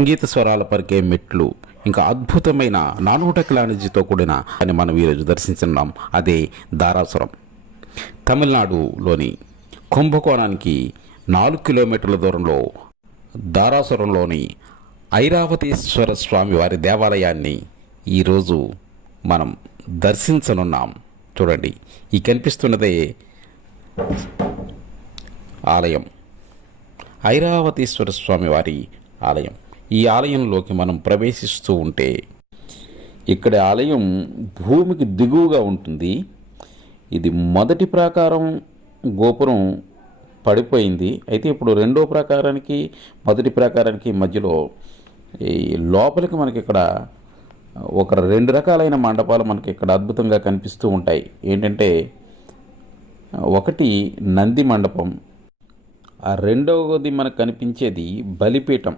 సంగీత స్వరాల పరికే మెట్లు, ఇంకా అద్భుతమైన నానోటెక్నాలజీతో కూడిన అని మనం ఈరోజు దర్శించున్నాం. అదే ధారాసురం. తమిళనాడులోని కుంభకోణానికి 4 కిలోమీటర్ల దూరంలో ధారాసురంలోని ఐరావతేశ్వర స్వామి వారి దేవాలయాన్ని ఈరోజు మనం దర్శించనున్నాం. చూడండి, ఈ కనిపిస్తున్నదే ఆలయం, ఐరావతేశ్వర స్వామి వారి ఆలయం. ఈ ఆలయంలోకి మనం ప్రవేశిస్తూ ఉంటే ఇక్కడ ఆలయం భూమికి దిగువగా ఉంటుంది. ఇది మొదటి ప్రాకారం గోపురం పడిపోయింది. అయితే ఇప్పుడు రెండో ప్రాకారానికి మొదటి ప్రాకారానికి మధ్యలో ఈ లోపలికి మనకి ఇక్కడ ఒక 2 రకాలైన మండపాలు మనకి ఇక్కడ అద్భుతంగా కనిపిస్తూ ఉంటాయి. ఏంటంటే, ఒకటి నంది మండపం, ఆ రెండవది మనకు కనిపించేది బలిపీఠం.